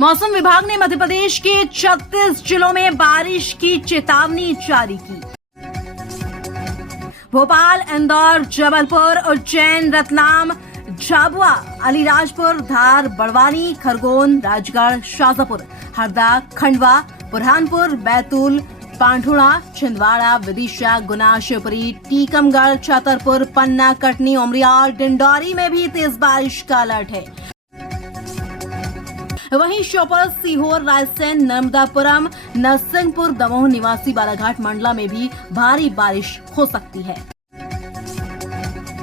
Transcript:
मौसम विभाग ने मध्य प्रदेश के 36 जिलों में बारिश की चेतावनी जारी की। भोपाल, इंदौर, जबलपुर, उज्जैन, रतलाम, झाबुआ, अलीराजपुर, धार, बड़वानी, खरगोन, राजगढ़, शाजापुर, हरदा, खंडवा, बुरहानपुर, बैतूल, पांढुणा, छिंदवाड़ा, विदिशा, गुना, शिवपुरी, टीकमगढ़, छतरपुर, पन्ना, कटनी, उमरिया और डिंडौरी में भी तेज बारिश का अलर्ट है। वहीं श्योपुर, सीहोर, रायसेन, नर्मदापुरम, नरसिंहपुर, दमोह, निवासी, बालाघाट, मंडला में भी भारी बारिश हो सकती है।